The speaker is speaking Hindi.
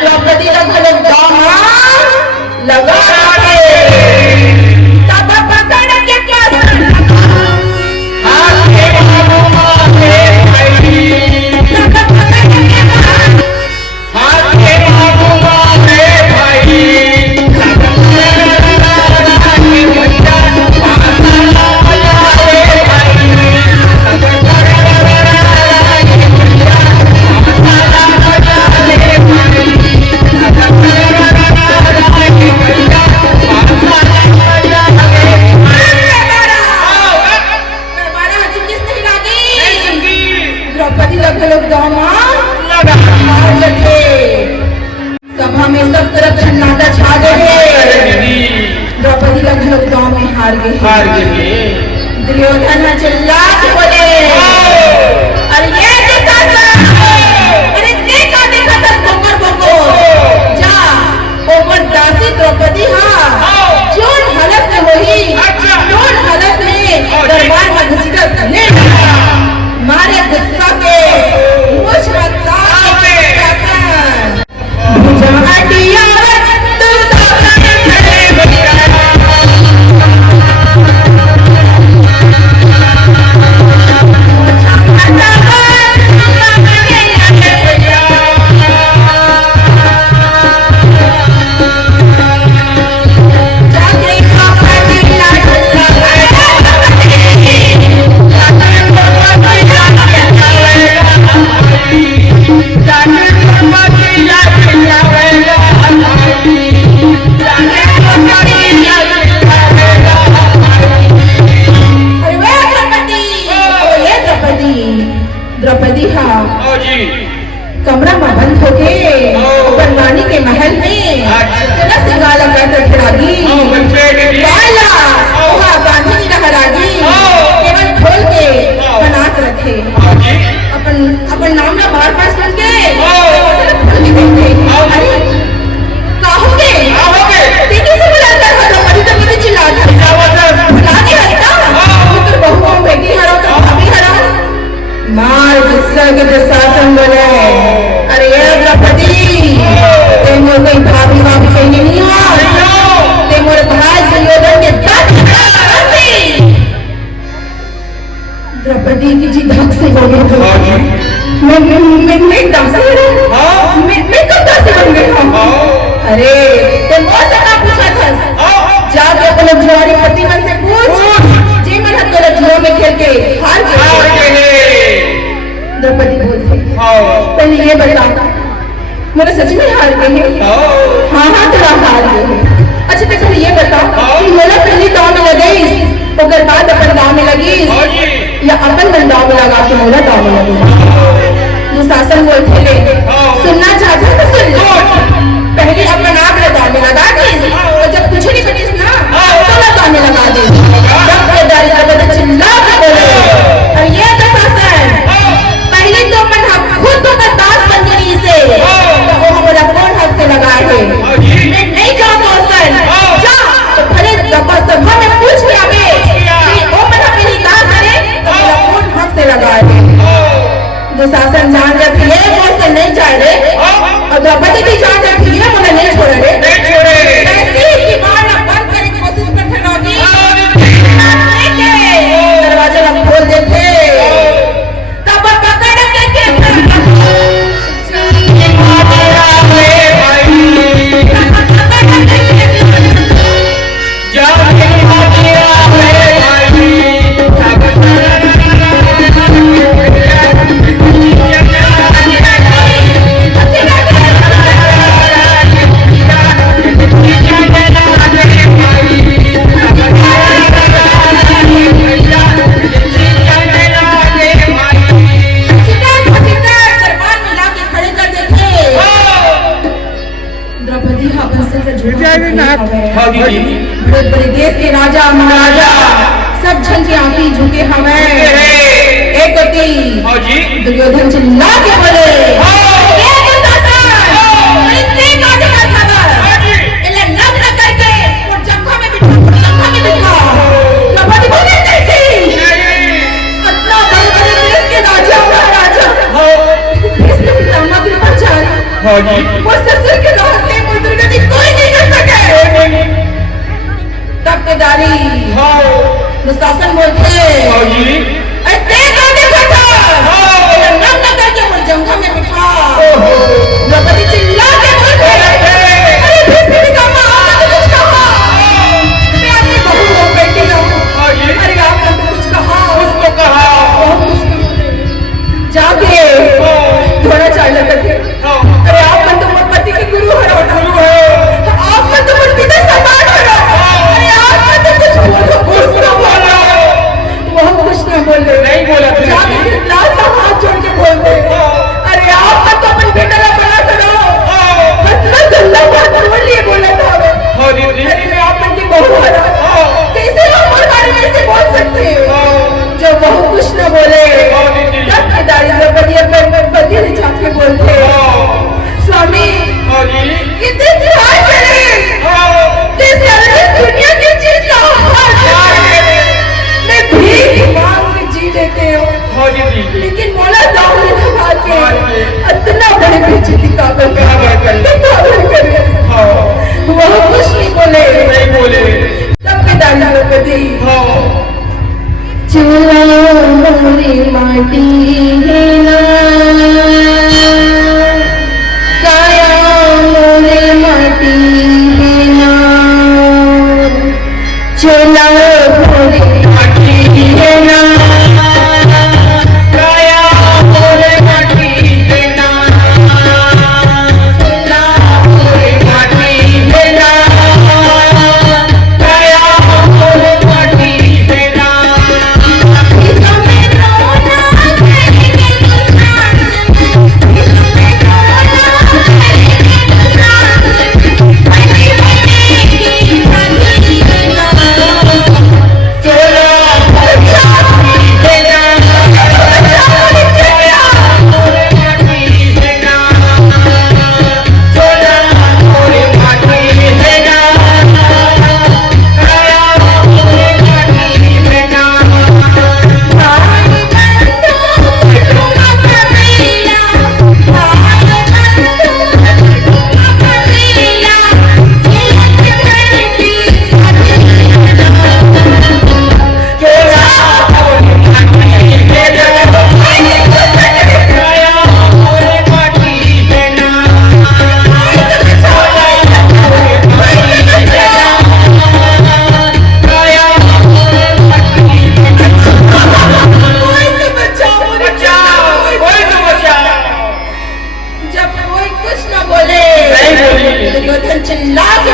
द्रौपदी का घोड़े दामाद लगा के तब पकड़ के सभा में सब तरफ सन्नाटा छा गए। द्रौपदी का घोड़े गांव में हार गए। दुर्योधन चिल्ला के बोले अरे ये अरे देखा देखा तक बोकर बोको जा ओवर दासी द्रौपदी जोन हालत में होई जोन हालत में दरबार में घसीटत करने मारे गुस्सा के मुझ मत्ता द्रौपदी कमरा में बंद होके अपन रानी के महल में सिंगाला कर खिलागी बांधी लहरागी केवल खोल के बनात रखे अपन नाम ना बार बार सुन के अरे कहोगे तेजी से बुलाता है द्रौपदी तो मुझे चिल्लाता है बुला के हंसता तो बहुओं बेटी हराओ तो भाभी हराओ मार गुस्सा के प्रशासन बोले अरे ये द्रौपदी ते मोर कोई भाभी भाभी कहने नहीं हो ते मोर भाई दुर्योधन के द्रौपदी की जी धक से बोले तो मैं दासी मैं कब दासी बन गई हूँ अरे ते मोर से ना पूछा था जाके अपने जुआरी पति मन से पूछ जी मन हत्या झोल में खेल के हार गए। द्रौपदी बोलते पहले ये बता मेरे सच में हार गए हैं हाँ तेरा हार गए हैं अच्छा तो पहले ये बता कि मेरा पहली दाव में लगी ओकर बाद अपन दाव में लगी या अपन मन दाव में लगा के मोला दाव में लगी दुशासन बोलते ले सुनना चाहते तो सुन लो पहले अपन आप दाव में लगा दी और जब कुछ नहीं बची ना तो दाव में लगा दी जब चिल्ला के बोले और ये दुशासन पहले तो अपन खुद तो दास बन गई से तो वो हमारा कौन हक से लगा है मैं नहीं जाऊँ दोस्तन जा तो भले सभा में पूछ लिया कि वो मन अपनी दास है तो हमारा कौन हक से लगा है दुशासन जान रखी है दोस्तन नहीं जाए रे और द्रौपदी भी जान रखी है मुझे नहीं छोड़े रे ऐसी की बार बंद करने की कोशिश करते रहोगी दरवाजा ना खोल देते बड़े बड़े देश के राजा महाराजा सब झन के आंखी झुके हमें एक होती दुर्योधन चिल्ला के बोले वो ससुर के रहते वो दुर्गति कोई नहीं कर सके। तब के दारी मुस्तासन बोलते देखा देखा था नम न करके मुझ जंघा में बिठा द्रौपदी चिल्ला के बोलते अरे भीष्म का मां आपने कुछ कहा? मैं अपनी बहू को बेटी हूं। अरे आपने तो कुछ कहा? उसको कहा जाके थोड़ा चाल थे। अरे आप मन तो पति के गुरु हो आप मन तो पिता समान हो। अरे आप मन तो कुछ बोलो कुछ ना बोलो। वह कुछ ना बोले नहीं बोला जाके लाल का हाथ जोड़ के बोलते अरे आप मन तो अपन बेटा का बना करो मतलब गल्ला बात बोल लिए बोला था। अरे मैं आप मन की बहू हो कैसे आप और बारे में से बोल सकते जो वह कुछ ना बोले तब के दारी द्रौपदी अपने पति ने जाके बोलते स्वामी ये दिन क्या करें दुनिया की चीज का मैं भीख मांग के जी लेते हो लेकिन मोला दाऊ ने दबा के इतना बड़े बेइज्जती का करे वह कुछ नहीं बोले तब के दारी द्रौपदी चूल्हा मोरी माटी है ना काया मोरे माटी है ना चूल्हा मोरी माटी है ना काया मोरे माटी है ना चूल्हा मोरे माटी है ना काया मोरे माटी है ना चिल्ला के